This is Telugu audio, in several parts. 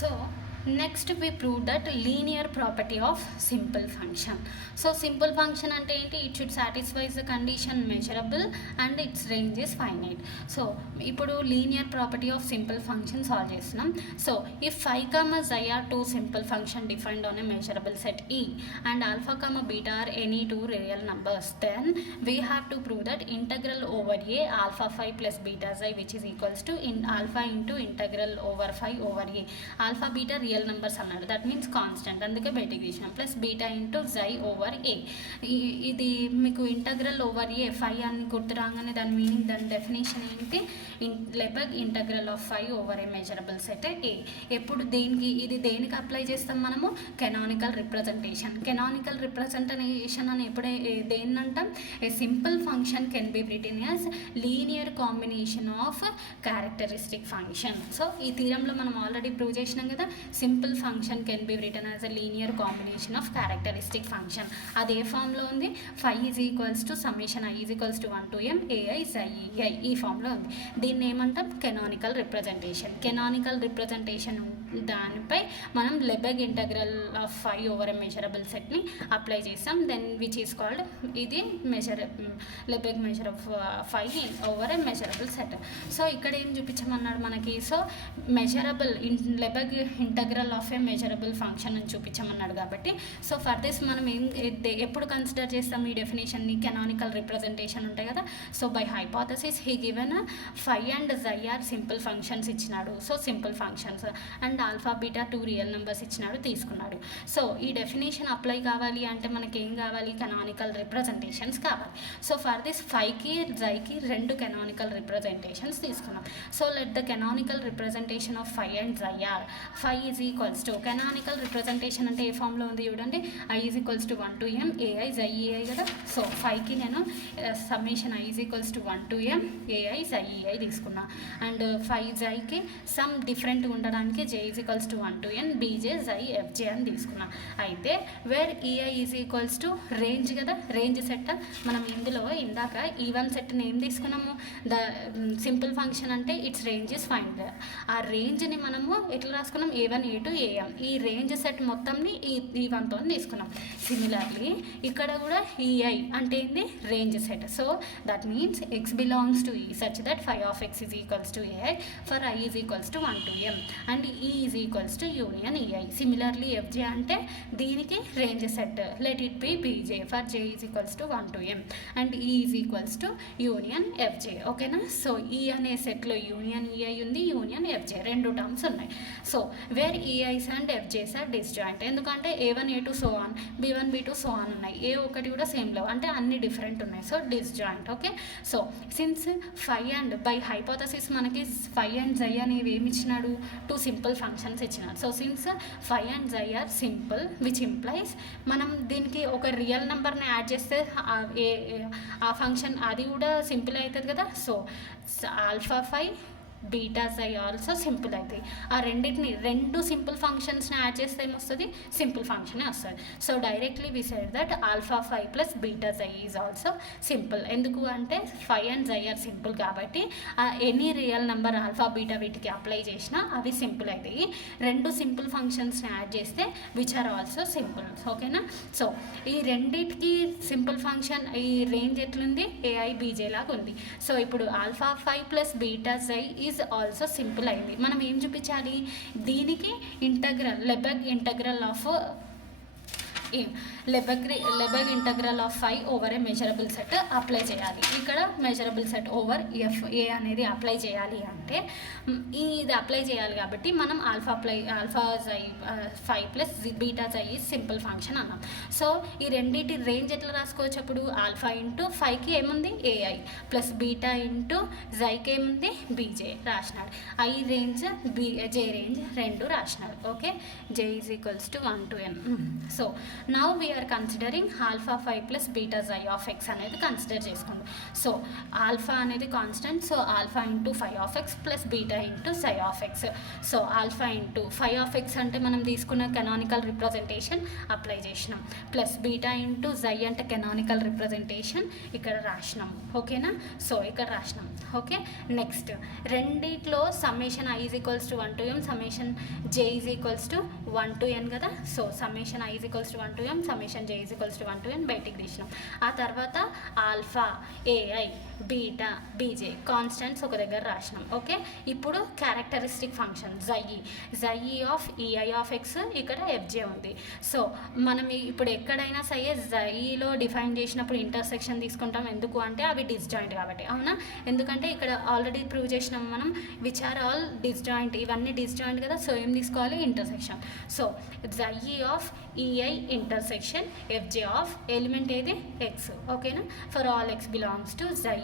So next we prove that linear property of simple function. So simple function ante enti, it should satisfy the condition measurable and its range is finite. So ipudu linear property of simple function solve chestunnam. So if phi comma xi are two simple function defined on a measurable set E and alpha comma beta are any two real numbers, then we have to prove that integral over a alpha phi plus beta xi, which is equals to in alpha into integral over phi over a. Alpha beta real numbers అన్నాడు, దట్ మీన్స్ కాన్స్టెంట్, అందుకే బయటకు తీసినాం. ప్లస్ బీటా ఇంటూ జై ఓవర్ ఏ. ఇది మీకు ఇంటగ్రల్ ఓవర్ ఏ ఫై అని గుర్తు రాగానే దాని మీనింగ్, దాని డెఫినేషన్ ఏంటి? Lebesgue integral of phi over a measurable set A. ఎప్పుడు దేనికి ఇది దేనికి అప్లై చేస్తాం మనము? Canonical representation. కెనానికల్ రిప్రజెంటేషన్ అని ఎప్పుడే దేన్ని అంటాం? A simple function can be written as linear combination of characteristic function. So ఈ థీరంలో మనం ఆల్రెడీ ప్రూవ్ చేసినాం కదా, simple function can be written as a linear combination of characteristic function. అది ఏ ఫామ్లో ఉంది? Phi is equals to summation i is equals to 1 to m ai xi ఈ ఫామ్లో ఉంది. దీన్ని ఏమంటాం? Canonical representation. కెనానికల్ రిప్రజెంటేషన్ దానిపై మనం Lebesgue integral of phi over a measurable సెట్ని అప్లై చేస్తాం. దెన్ విచ్ ఈస్ కాల్డ్ ఇది Lebesgue measure of phi over a measurable set. So ఇక్కడ ఏం చూపించమన్నాడు మనకి? So measurable Lebesgue integral of a measurable function అని చూపించమన్నాడు కాబట్టి, సో ఫర్ దిస్ మనం ఎప్పుడు కన్సిడర్ చేస్తాం ఈ డెఫినేషన్ని? కెనానికల్ రిప్రజెంటేషన్ ఉంటాయి కదా. So by hypothesis he given phi and psi are simple functions ఇచ్చినాడు. So simple functions and alpha beta two real numbers ఇచ్చినాడు, తీసుకున్నాడు. సో ఈ డెఫినేషన్ అప్లై కావాలి అంటే మనకి ఏం కావాలి? కెనానికల్ రిప్రజెంటేషన్స్ కావాలి. సో ఫర్ దిస్ ఫైకి జైకి రెండు కెనానికల్ రిప్రజెంటేషన్స్ తీసుకున్నాం. So let the canonical representation of phi and psi are phi is equals to, canonical representation అంటే ఏ ఫామ్లో ఉంది చూడండి, i is equals to 1 to m ai xi ei కదా. సో ఫైకి నేను summation i is equals to 1 to m ai xi ei తీసుకున్నా. అండ్ ఫై జైకి సమ్ డిఫరెంట్ ఉండడానికి j is equals to 1 to n bj xi fj అని తీసుకున్నా. అయితే where ei is equals to range కదా, రేంజ్ సెట్. మనం ఇందులో ఇందాక ఈవెన్ సెట్ని ఏం తీసుకున్నాము? ద సింపుల్ ఫంక్షన్ అంటే ఇట్స్ రేంజ్ ఇస్ ఫైండ్. ఆ రేంజ్ని మనము ఎట్లా రాసుకున్నాం? a1 a to am. ఈ రేంజ్ సెట్ మొత్తంని ఈ వన్తో తీసుకున్నాం. సిమిలర్లీ ఇక్కడ కూడా ei అంటే ఏంది? Range set. So that means x belongs to e such that phi of x is equals to ai for i is equals to 1 to m and e is equals to union ei. Similarly fj అంటే దీనికి range set, let it B bj for j is equals to 1 to m and e is equals to union fj. ఓకేనా? సో ఈ అనే సెట్లో యూనియన్ ei ఉంది, యూనియన్ fj రెండు టర్మ్స్ ఉన్నాయి. So where E i's and F j's are disjoint. ఎందుకంటే a1 a2 so on, b1 b2 so on ఉన్నాయి, ఏ ఒకటి కూడా సేమ్ లేవు, అంటే అన్ని డిఫరెంట్ ఉన్నాయి. So disjoint. Okay. So since phi and by hypothesis మనకి ఫై అండ్ జై అనేవి ఏమి ఇచ్చినాడు? టూ సింపుల్ ఫంక్షన్స్ ఇచ్చినాడు. So since phi and psi are simple which implies మనం దీనికి ఒక రియల్ నెంబర్ని యాడ్ చేస్తే ఆ ఫంక్షన్ అది కూడా సింపుల్ అవుతుంది కదా. సో ఆల్ఫా ఫై బీటా జై ఆల్సో సింపుల్ అవుతాయి. ఆ రెండింటిని రెండు సింపుల్ ఫంక్షన్స్ని యాడ్ చేస్తే ఏమొస్తుంది? సింపుల్ ఫంక్షనే వస్తుంది. So directly we said that alpha phi plus beta psi is also simple. ఎందుకు అంటే phi and psi are simple కాబట్టి any real number alpha beta వీటికి అప్లై చేసినా అవి సింపుల్ అవుతాయి. రెండు సింపుల్ ఫంక్షన్స్ని యాడ్ చేస్తే విచ్ ఆర్ ఆల్సో సింపుల్. ఓకేనా? సో ఈ రెండింటికి సింపుల్ ఫంక్షన్ ఈ రేంజ్ ఎట్లుంది? ఏఐ బీజే లాగా ఉంది. సో ఇప్పుడు alpha phi plus beta psi is also simple అయింది. మనం ఏం చూపించాలి? దీనికి Lebesgue integral of Lebesgue integral of phi over a measurable set apply చేయాలి. ఇక్కడ మెజరబుల్ సెట్ ఓవర్ ఎఫ్ఏ అనేది అప్లై చేయాలి అంటే ఇది అప్లై చేయాలి కాబట్టి మనం alpha psi phi plus beta psi simple function అన్నాం. సో ఈ రెండింటి రేంజ్ ఎట్లా రాసుకోవచ్చు? అప్పుడు ఆల్ఫా ఇంటూ ఫైకి ఏముంది? ఏఐ ప్లస్ బీటా ఇంటూ జైకి ఏముంది? బీజే రాసినాడు. ఐ రేంజ్ జే రేంజ్ రెండు రాసినాడు. Okay. J is equals to 1 to n. So now we are considering alpha 5 plus beta psi of x అనేది కన్సిడర్ చేసుకోండి. సో ఆల్ఫా అనేది constant, so alpha into 5 of x plus beta into psi of x. So alpha into 5 of x అంటే మనం తీసుకున్న కెనానికల్ రిప్రజెంటేషన్ అప్లై చేసినాం, ప్లస్ బీటా ఇంటూ జై అంటే కెనానికల్ రిప్రజెంటేషన్ ఇక్కడ రాసినాం. ఓకేనా? సో ఇక్కడ రాసినాం. ఓకే, నెక్స్ట్ రెండిట్లో summation i is equals to 1 to m, summation j is equals to 1 to n కదా. So summation i is equals to 1 to m, summation j is equals to 1 to n బయటికి తీసినాం. ఆ తర్వాత ఆల్ఫా, ఏఐ, బీటా, బీజే కాన్స్టెంట్స్ ఒక దగ్గర రాసినాం. ఓకే, ఇప్పుడు క్యారెక్టరిస్టిక్ ఫంక్షన్ జై ఆఫ్ ఈఐ ఆఫ్ ఎక్స్, ఇక్కడ ఎఫ్జే ఉంది. సో మనం ఇప్పుడు ఎక్కడైనా సరే జైలో డిఫైన్ చేసినప్పుడు ఇంటర్సెక్షన్ తీసుకుంటాం. ఎందుకు అంటే అవి డిస్జాయింట్ కాబట్టి. అవునా? ఎందుకంటే ఇక్కడ ఆల్రెడీ ప్రూవ్ చేసినాం మనం, విచ్ ఆర్ ఆల్ డిస్జాయింట్, ఇవన్నీ డిస్జాయింట్ కదా. సో ఏం తీసుకోవాలి? Intersection. So psi of E i intersection F j of element ఏది? ఎక్స్. ఓకేనా? For all x belongs to psi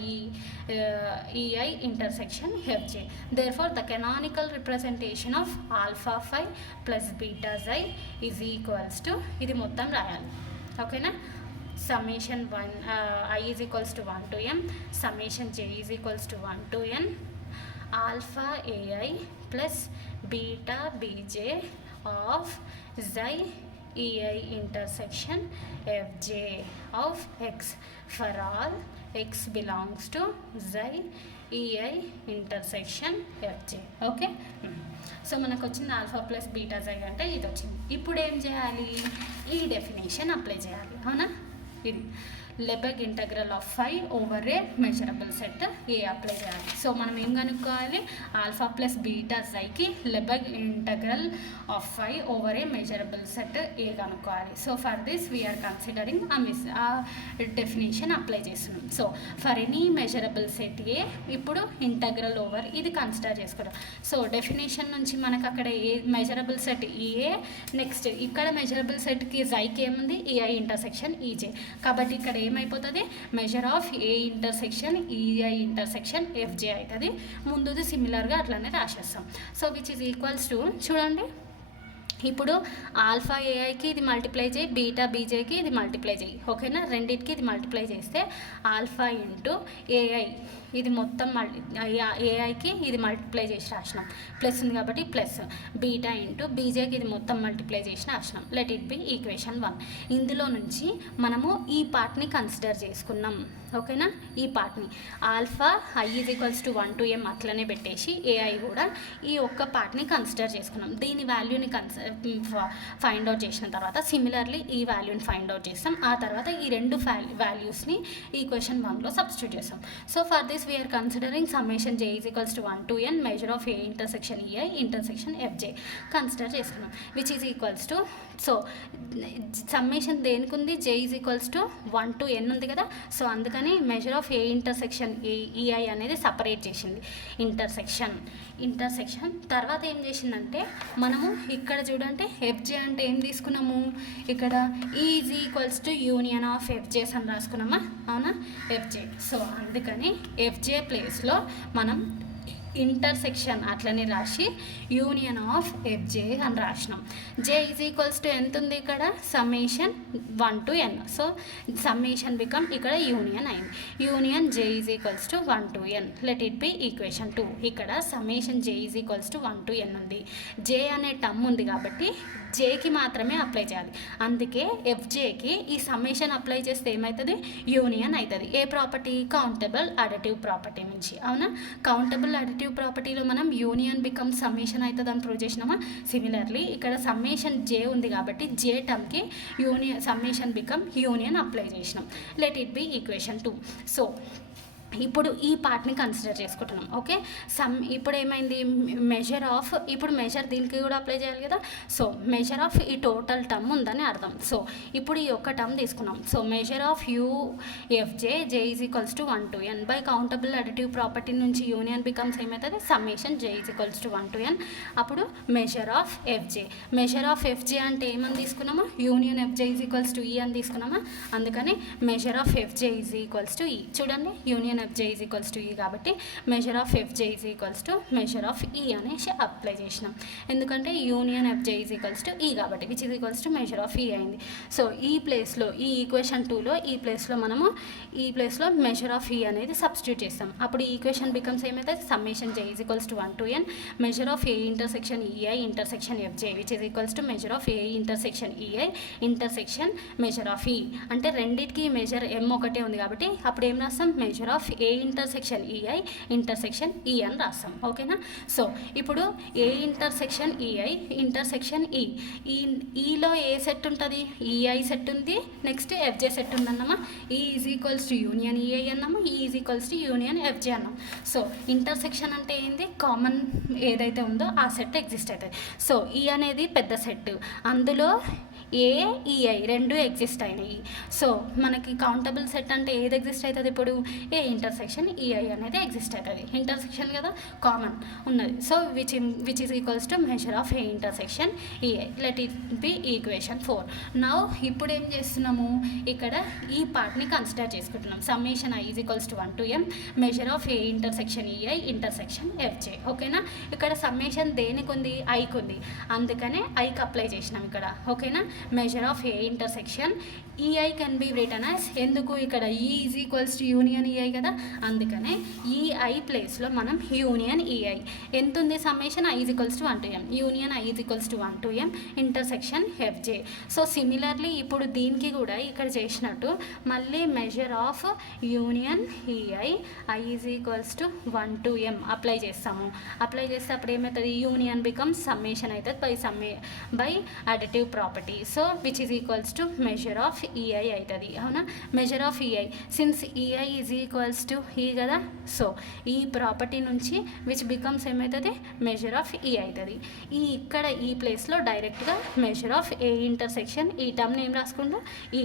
E i intersection F j. Therefore the canonical representation of alpha 5 plus beta psi is equals to, ఇది మొత్తం రాయాలి. ఓకేనా? summation 1 I is equals to 1 to m, summation j is equals to 1 to n, alpha ai plus beta bj of xi ei intersection fj of x for all x belongs to xi ei intersection fj. Okay, so మనకు వచ్చింది ఆల్ఫా ప్లస్ బీటా జై అంటే ఇది వచ్చింది. ఇప్పుడు ఏం చేయాలి? ఈ డెఫినేషన్ అప్లై చేయాలి. అవునా? ఇది Lebesgue integral of 5 over a measurable set A apply చేయాలి. సో మనం ఏం కనుక్కోవాలి? ఆల్ఫా ప్లస్ బీటా జైకి Lebesgue integral of 5 over a measurable set A కనుక్కోవాలి. So for this we are considering ఆ డెఫినేషన్ అప్లై చేస్తున్నాం. So for any measurable set A ఇప్పుడు ఇంటగ్రల్ ఓవర్ ఇది కన్సిడర్ చేసుకుంటాం. సో డెఫినేషన్ నుంచి మనకు అక్కడ a measurable set A, next ఇక్కడ మెజరబుల్ సెట్కి జైకి ఏముంది? EI intersection E j. కాబట్టి ఇక్కడ ఏమైపోతుంది? Measure of A intersection E i intersection F j అవుతుంది. ముందుది సిమిలర్గా అట్లానే రాసేస్తాం. So which is equals to, చూడండి ఇప్పుడు ఆల్ఫా ఏఐకి ఇది మల్టిప్లై చేయి, బీటా బీజేకి ఇది మల్టిప్లై చేయి. ఓకేనా? రెండింటికి ఇది మల్టిప్లై చేస్తే ఆల్ఫా ఇంటూ ఏఐ ఇది మొత్తం ఏఐకి ఇది మల్టిప్లై చేసి రాసినాం, ప్లస్ ఉంది కాబట్టి ప్లస్, బీటా ఇంటూ బీజేకి ఇది మొత్తం మల్టిప్లై చేసి రాసినాం. Let it be equation 1. ఇందులో నుంచి మనము ఈ పార్ట్ని కన్సిడర్ చేసుకున్నాం. ఓకేనా? ఈ పార్ట్ని alpha i is equals to 1 to m అట్లనే పెట్టేసి ఏఐ కూడా ఈ ఒక్క పార్ట్ని కన్సిడర్ చేసుకున్నాం. దీని వాల్యూని ఫైండ్ అవుట్ చేసిన తర్వాత సిమిలర్లీ ఈ వాల్యూని ఫైండ్ అవుట్ చేస్తాం. ఆ తర్వాత ఈ రెండు వాల్యూస్ని ఈక్వేషన్ 1లో సబ్స్టిట్యూట్ చేస్తాం. So for this we are considering summation j is equals to 1 to n measure of A intersection E i intersection F j consider చేసుకున్నాం, which is equals to, so summation దేనికి ఉంది? j is equals to 1 to n ఉంది కదా. సో అందుకని measure of A intersection E i అనేది సపరేట్ చేసింది. ఇంటర్సెక్షన్ తర్వాత ఏం చేసిందంటే మనము ఇక్కడ చూడంటే ఎఫ్జే అంటే ఏం తీసుకున్నాము? ఇక్కడ is equals to union of F j's అని రాసుకున్నామా? అవునా? ఎఫ్జే. సో అందుకని ఎఫ్జే ప్లేస్లో మనం ఇంటర్సెక్షన్ అట్లనే రాసి యూనియన్ ఆఫ్ ఎఫ్జే అని రాసినాం. జే ఈజ్ ఈక్వల్స్ టు ఎంత ఉంది? ఇక్కడ summation 1 to n. So summation become ఇక్కడ యూనియన్ అయింది. Union J is equals to 1 to n. Let it be equation 2. ఇక్కడ summation j is equals to 1 to n ఉంది. జే అనే టర్మ్ ఉంది కాబట్టి జేకి మాత్రమే అప్లై చేయాలి. అందుకే ఎఫ్జేకి ఈ సమ్మేషన్ అప్లై చేస్తే ఏమవుతుంది? యూనియన్ అవుతుంది. ఏ ప్రాపర్టీ? కౌంటబుల్ అడిటివ్ ప్రాపర్టీ నుంచి. అవునా? కౌంటబుల్ అడిటివ్ ప్రాపర్టీలో మనం యూనియన్ బికమ్ సమ్మేషన్ అవుతుంది అని ప్రూవ్ చేసినామా? సిమిలర్లీ ఇక్కడ సమ్మేషన్ జే ఉంది కాబట్టి జే టర్మ్కి union summation become union apply చేసినాం. Let it be equation 2. So ఇప్పుడు ఈ పార్ట్ని కన్సిడర్ చేసుకుంటున్నాం. ఓకే, ఇప్పుడు ఏమైంది? మెజర్ ఆఫ్, ఇప్పుడు మెజర్ దీనికి కూడా అప్లై చేయాలి కదా. సో మెజర్ ఆఫ్ ఈ టోటల్ టర్మ్ ఉందని అర్థం. సో ఇప్పుడు ఈ ఒక్క టర్మ్ తీసుకున్నాం. So measure of U F j j is equals to 1 to n by countable additive property నుంచి యూనియన్ బికమ్స్ ఏమవుతుంది? Summation j is equals to 1 to n. అప్పుడు measure of F j, measure of F j అంటే ఏమని తీసుకున్నామా? Union F j is equals to E అని తీసుకున్నామా? అందుకని measure of F j is equals to ఈ. చూడండి, union fj is equals to ఈ కాబట్టి measure of fj is equals to measure of ఈ అనేసి అప్లై చేసినాం. ఎందుకంటే union fj is equals to ఈ కాబట్టి which is equals to measure of ఈ అయింది. సో ఈ ప్లేస్లో ఈ ఈక్వేషన్ 2లో ఈ ప్లేస్లో మనము ఈ ప్లేస్లో మెజర్ ఆఫ్ ఈ అనేది సబ్స్టిట్యూట్ చేస్తాం. అప్పుడు ఈ ఈక్వేషన్ బికమ్స్ ఏమవుతుంది, summation j is equals to 1 to n measure of A intersection E i intersection fj which is equals to measure of A intersection E i intersection measure of ఈ. అంటే రెండింటికి మెజర్ m ఒకటే ఉంది కాబట్టి అప్పుడు ఏం రాస్తాం, measure of A intersection E i intersection E అని రాస్తాం. ఓకేనా. సో ఇప్పుడు ఏ ఇంటర్సెక్షన్ ఈఐ ఇంటర్సెక్షన్ ఈ, ఈలో ఏ సెట్ ఉంటుంది, ఈఐ సెట్ ఉంది, నెక్స్ట్ ఎఫ్జే సెట్ ఉందన్నమా. ఈ is equals to union EI అన్నాము, ఈ is equals to union FJ అన్నాం. సో ఇంటర్సెక్షన్ అంటే ఏంది, కామన్ ఏదైతే ఉందో ఆ సెట్ ఎగ్జిస్ట్ అవుతుంది. సో ఈ అనేది పెద్ద సెట్, అందులో ఏఈఐ రెండు ఎగ్జిస్ట్ అయినాయి. సో మనకి కౌంటబుల్ సెట్ అంటే ఏది ఎగ్జిస్ట్ అవుతుంది, ఇప్పుడు ఏ ఇంటర్సెక్షన్ ఈఐ అనేది ఎగ్జిస్ట్ అవుతుంది. ఇంటర్సెక్షన్ కదా కామన్ ఉన్నది. So which is equals to measure of A intersection EI. Let it be equation 4. Now ఇప్పుడు ఏం చేస్తున్నాము, ఇక్కడ ఈ పార్ట్ని కన్సిడర్ చేసుకుంటున్నాం. Summation i is equals to 1 to m measure of A intersection E i intersection FJ. ఓకేనా. ఇక్కడ సమ్మేషన్ దేనికి ఉంది, ఐకి ఉంది, అందుకనే ఐకి అప్లై చేసినాం ఇక్కడ. ఓకేనా. Measure of A intersection EI can be return as, ఎందుకు ఇక్కడ ఈ is equals to union EI కదా, అందుకనే ఈఐ ప్లేస్లో మనం యూనియన్ ఈఐ ఎంత ఉంది, summation i is equals to 1 to m union I is equals to 1 to m intersection FJ. So similarly ఇప్పుడు దీనికి కూడా ఇక్కడ చేసినట్టు మళ్ళీ measure of union EI I is equals to 1 to m apply చేస్తాము. అప్లై చేస్తే అప్పుడు ఏమవుతుంది, యూనియన్ బికమ్స్ సమ్మేషన్ అవుతుంది by additive property. So which is equals to measure of EI అవుతుంది. అవునా. Measure of EI since EI is equals to ఈ కదా, సో ఈ ప్రాపర్టీ నుంచి విచ్ బికమ్స్ ఏమవుతుంది, మెజర్ ఆఫ్ ఈ అవుతుంది. ఈ ఇక్కడ ఈ ప్లేస్లో డైరెక్ట్గా measure of A intersection E term ఏం రాసుకుంటూ ఈ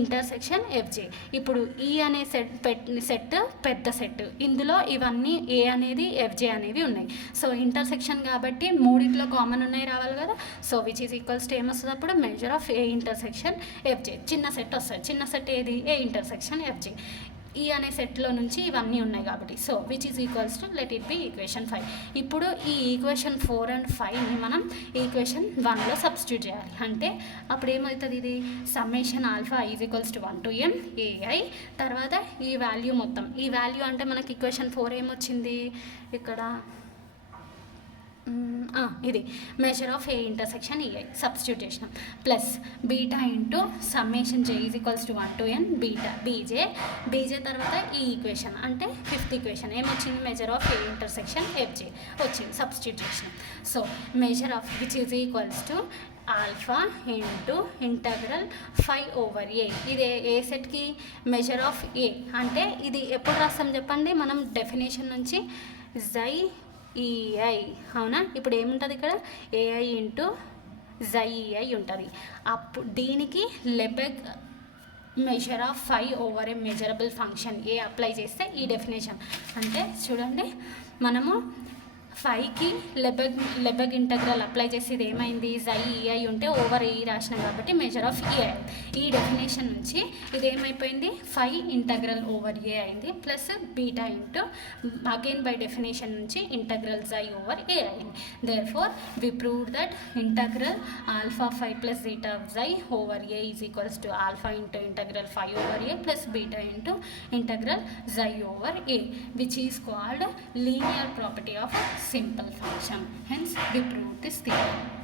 ఇంటర్సెక్షన్ ఎఫ్జే. ఇప్పుడు ఈ అనే సెట్ పెద్ద సెట్, ఇందులో ఇవన్నీ ఏ అనేది ఎఫ్జే అనేవి ఉన్నాయి. సో ఇంటర్సెక్షన్ కాబట్టి మూడిట్లో కామన్ ఉన్నాయి రావాలి కదా. So which is equals to ఏమొస్తుంది అప్పుడు, measure of A intersection FJ. చిన్న సెట్ వస్తుంది, చిన్న సెట్ ఏది, ఏ ఇంటర్సెక్షన్ ఎఫ్జే. ఈ అనే సెట్లో నుంచి ఇవన్నీ ఉన్నాయి కాబట్టి. So which is equals to let it be equation 5. ఇప్పుడు ఈ ఈక్వేషన్ 4 and 5ని మనం ఈక్వేషన్ 1లో సబ్స్టిట్యూట్ చేయాలి. అంటే అప్పుడు ఏమవుతుంది, ఇది summation alpha is equals to 1 to m AI, తర్వాత ఈ వాల్యూ మొత్తం, ఈ వాల్యూ అంటే మనకి ఈక్వేషన్ 4 ఏమొచ్చింది ఇక్కడ, ఇది measure of A intersection E i substitute చేసినాం, plus beta into summation j is equals to 1 to n beta b j తర్వాత ఈ ఈక్వేషన్ అంటే 5th ఈక్వేషన్ ఏమొచ్చింది, measure of A intersection F j వచ్చింది, సబ్స్టిట్యూట్ చేసినాం. So measure of which is equals to alpha into integral 5/a. ఇది ఏ సెట్కి, మెజర్ ఆఫ్ ఏ. అంటే ఇది ఎప్పుడు రాస్తాం చెప్పండి, మనం డెఫినేషన్ నుంచి జై ఈఐ. అవునా. ఇప్పుడు ఏముంటుంది ఇక్కడ, ఏఐ ఇంటూ జైఈఐ ఉంటుంది. అప్పుడు దీనికి Lebesgue measure of 5/a measurable function A apply చేస్తే ఈ డెఫినేషన్. అంటే చూడండి, మనము 5కి లెబెగ్ ఇంటగ్రల్ అప్లై చేసి ఇది ఏమైంది, జైఈఐ ఉంటే ఓవర్ ఏ రాసినాం కాబట్టి మెజర్ ఆఫ్ ఈఐ. ఈ డెఫినేషన్ నుంచి ఇది ఏమైపోయింది, 5 ఇంటగ్రల్ ఓవర్ ఏ అయింది, plus beta into again by definition నుంచి ఇంటగ్రల్ జై ఓవర్ ఏ అయింది. Therefore we proved that integral alpha 5 plus beta psi over A is equals to alpha into integral 5/a plus beta into integral psi over A, which is called linear property of simple function. Hence we proved this theorem.